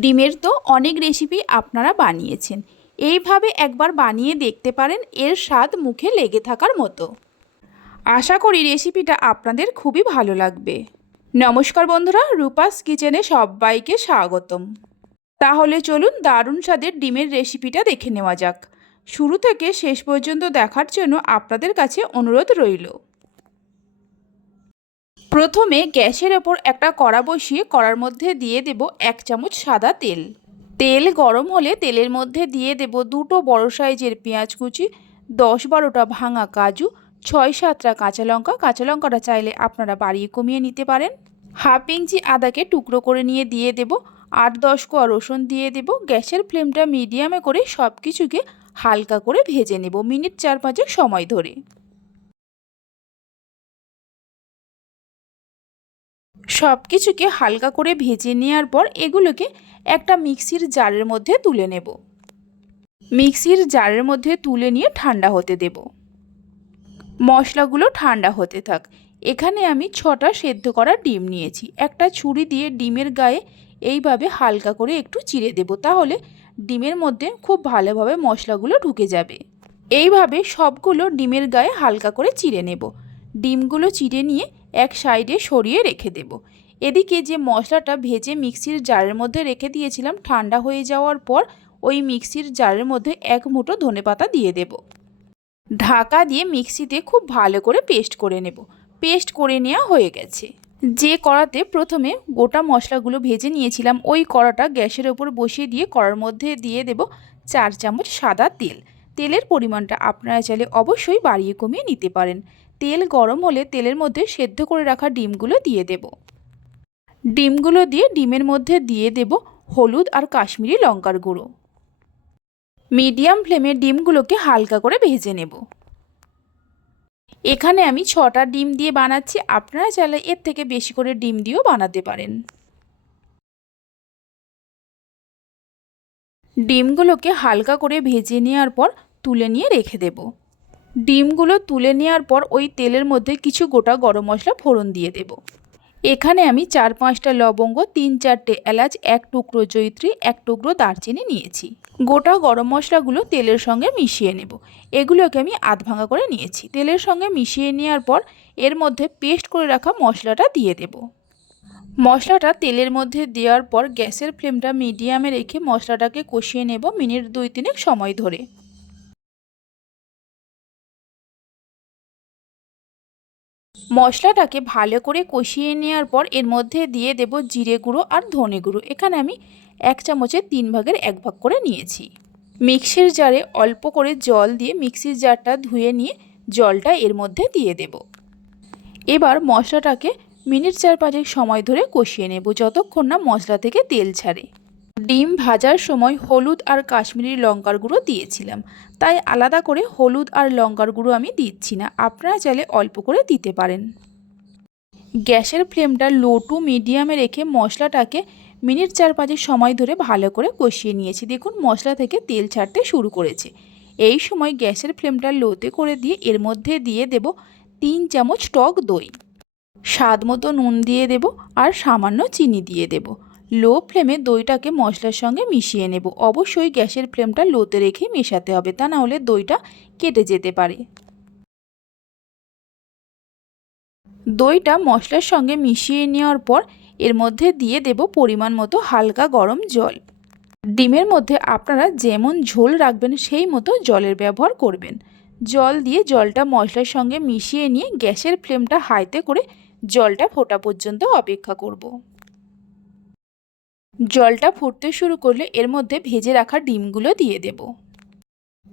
ডিমের তো অনেক রেসিপি আপনারা বানিয়েছেন। এইভাবে একবার বানিয়ে দেখতে পারেন, এর স্বাদ মুখে লেগে থাকার মতো। আশা করি রেসিপিটা আপনাদের খুবই ভালো লাগবে। নমস্কার বন্ধুরা, রূপাস কিচেনে সবাইকে স্বাগতম। তাহলে চলুন দারুণ স্বাদের ডিমের রেসিপিটা দেখে নেওয়া যাক। শুরু থেকে শেষ পর্যন্ত দেখার জন্য আপনাদের কাছে অনুরোধ রইল। প্রথমে গ্যাসের ওপর একটা কড়া বসিয়ে কড়ার মধ্যে দিয়ে দেব এক চামচ সাদা তেল। তেল গরম হলে তেলের মধ্যে দিয়ে দেব দুটো বড় সাইজের পেঁয়াজ কুচি, দশ বারোটা ভাঙা কাজু, ছয় সাতটা কাঁচা লঙ্কা। কাঁচা লঙ্কাটা চাইলে আপনারা বাড়িয়ে কমিয়ে নিতে পারেন। হাফ ইঞ্চি আদাকে টুকরো করে নিয়ে দিয়ে দেব, আট দশ কোয়া রসুন দিয়ে দেব। গ্যাসের ফ্লেমটা মিডিয়ামে করে সব কিছুকে হালকা করে ভেজে নেব মিনিট চার পাঁচেক সময় ধরে। সব কিছুকে হালকা করে ভেজে নেওয়ার পর এগুলোকে একটা মিক্সির জারের মধ্যে তুলে নেব। মিক্সির জারের মধ্যে তুলে নিয়ে ঠান্ডা হতে দেব। মশলাগুলো ঠান্ডা হতে থাক। এখানে আমি ছটা সেদ্ধ করা ডিম নিয়েছি। একটা ছুরি দিয়ে ডিমের গায়ে এইভাবে হালকা করে একটু চিড়ে দেব তাহলে ডিমের মধ্যে খুব ভালোভাবে মশলাগুলো ঢুকে যাবে। এইভাবে সবগুলো ডিমের গায়ে হালকা করে চিড়ে নেব। ডিমগুলো চিড়ে নিয়ে এক সাইডে সরিয়ে রেখে দেব। এদিকে যে মশলাটা ভেজে মিক্সির জারের মধ্যে রেখে দিয়েছিলাম, ঠান্ডা হয়ে যাওয়ার পর ওই মিক্সির জারের মধ্যে এক মুঠো ধনেপাতা দিয়ে দেব। ঢাকা দিয়ে মিক্সিতে খুব ভালো করে পেস্ট করে নেব। পেস্ট করে নেওয়া হয়ে গেছে। যে কড়াতে প্রথমে গোটা মশলাগুলো ভেজে নিয়েছিলাম, ওই কড়াটা গ্যাসের ওপর বসিয়ে দিয়ে কড়ার মধ্যে দিয়ে দেব চার চামচ সাদা তেল। তেলের পরিমাণটা আপনারা চাইলে অবশ্যই বাড়িয়ে কমিয়ে নিতে পারেন। তেল গরম হলে তেলের মধ্যে সেদ্ধ করে রাখা ডিমগুলো দিয়ে দেব। ডিমগুলো দিয়ে ডিমের মধ্যে দিয়ে দেব হলুদ আর কাশ্মীরি লঙ্কার গুঁড়ো। মিডিয়াম ফ্লেমে ডিমগুলোকে হালকা করে ভেজে নেব। এখানে আমি ছটা ডিম দিয়ে বানাচ্ছি, আপনারা চাইলে এর থেকে বেশি করে ডিম দিয়েও বানাতে পারেন। ডিমগুলোকে হালকা করে ভেজে নেওয়ার পর তুলে নিয়ে রেখে দেব। ডিমগুলো তুলে নেওয়ার পর ওই তেলের মধ্যে কিছু গোটা গরম মশলা ফোড়ন দিয়ে দেব। এখানে আমি চার পাঁচটা লবঙ্গ, তিন চারটে এলাচ, এক টুকরো জৈত্রী এক টুকরো দারচিনি নিয়েছি। গোটা গরম মশলাগুলো তেলের সঙ্গে মিশিয়ে নেব। এগুলোকে আমি আধ ভাঙা করে নিয়েছি। তেলের সঙ্গে মিশিয়ে নেওয়ার পর এর মধ্যে পেস্ট করে রাখা মশলাটা দিয়ে দেব। মশলাটা তেলের মধ্যে দেওয়ার পর গ্যাসের ফ্লেমটা মিডিয়ামে রেখে মশলাটাকে কষিয়ে নেব মিনিট দুই তিনেক সময় ধরে। মশলাটাকে ভালো করে কষিয়ে নেওয়ার পর এর মধ্যে দিয়ে দেব জিরে গুঁড়ো আর ধনে গুঁড়ো। এখানে আমি এক চামচের তিন ভাগের এক ভাগ করে নিয়েছি। মিক্সির জারে অল্প করে জল দিয়ে মিক্সির জারটা ধুয়ে নিয়ে জলটা এর মধ্যে দিয়ে দেব। এবার মশলাটাকে মিনিট চার পাঁচেক সময় ধরে কষিয়ে নেব, যতক্ষণ না মশলা থেকে তেল ছাড়ে। ডিম ভাজার সময় হলুদ আর কাশ্মীরি লঙ্কার গুঁড়ো দিয়েছিলাম। তাই আলাদা করে হলুদ আর লঙ্কার গুঁড়ো আমি দিচ্ছি না। আপনারা চাইলে অল্প করে দিতে পারেন। গ্যাসের ফ্লেমটা লো টু মিডিয়ামে রেখে মশলাটাকে মিনিট চার পাঁচের সময় ধরে ভালো করে কষিয়ে নিয়েছি। দেখুন, মশলা থেকে তেল ছাড়তে শুরু করেছে। এই সময় গ্যাসের ফ্লেমটা লোতে করে দিয়ে এর মধ্যে দিয়ে দেব তিন চামচ টক দই। স্বাদ মতো নুন দিয়ে দেব আর সামান্য চিনি দিয়ে দেব। লো ফ্লেমে দইটাকে মশলার সঙ্গে মিশিয়ে নেব। অবশ্যই গ্যাসের ফ্লেমটা লোতে রেখে মেশাতে হবে, তা না হলে দইটা কেটে যেতে পারে। দইটা মশলার সঙ্গে মিশিয়ে নেওয়ার পর এর মধ্যে দিয়ে দেব পরিমাণ মতো হালকা গরম জল। ডিমের মধ্যে আপনারা যেমন ঝোল রাখবেন, সেই মতো জলের ব্যবহার করবেন। জল দিয়ে জলটা মশলার সঙ্গে মিশিয়ে নিয়ে গ্যাসের ফ্লেমটা হাইতে করে জলটা ফোটা পর্যন্ত অপেক্ষা করব। জলটা ফুটতে শুরু করলে এর মধ্যে ভেজে রাখা ডিমগুলো দিয়ে দেব।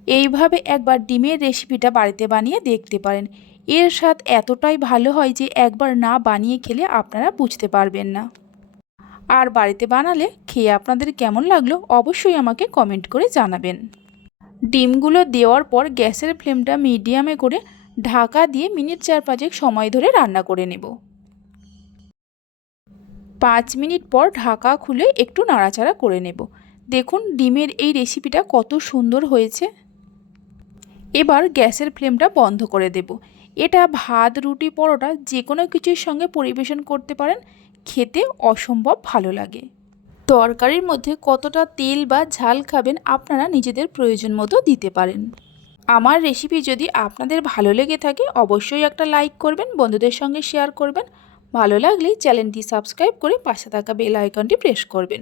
এইভাবে একবার ডিমের রেসিপিটা বাড়িতে বানিয়ে দেখতে পারেন। এর স্বাদ এতটাই ভালো হয় যে একবার না বানিয়ে খেলে আপনারা বুঝতে পারবেন না। আর বাড়িতে বানালে খেয়ে আপনাদের কেমন লাগল অবশ্যই আমাকে কমেন্ট করে জানাবেন। ডিমগুলো দেওয়ার পর গ্যাসের ফ্লেমটা মিডিয়ামে করে ঢাকা দিয়ে মিনিট চার পাঁচেক সময় ধরে রান্না করে নেব। পাঁচ মিনিট পর ঢাকা খুলে একটু নাড়াচাড়া করে নেব। দেখুন, ডিমের এই রেসিপিটা কত সুন্দর হয়েছে। এবার গ্যাসের ফ্লেমটা বন্ধ করে দেব। এটা ভাত, রুটি, পরোটা যে কোনো কিছুর সঙ্গে পরিবেশন করতে পারেন। খেতে অসম্ভব ভালো লাগে। তরকারির মধ্যে কতটা তেল বা ঝাল খাবেন আপনারা নিজেদের প্রয়োজন মতো দিতে পারেন। আমার রেসিপি যদি আপনাদের ভালো লেগে থাকে, অবশ্যই একটা লাইক করবেন, বন্ধুদের সঙ্গে শেয়ার করবেন। ভালো লাগলে চ্যানেলটি সাবস্ক্রাইব করে পাশে থাকা বেল আইকনটি প্রেস করবেন।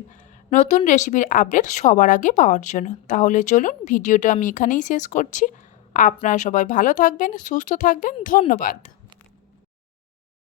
নতুন রেসিপির আপডেট সবার আগে পাওয়ার জন্য। তাহলে চলুন ভিডিওটা আমি এখানেই শেষ করছি। আপনারা সবাই ভালো থাকবেন, সুস্থ থাকবেন। ধন্যবাদ।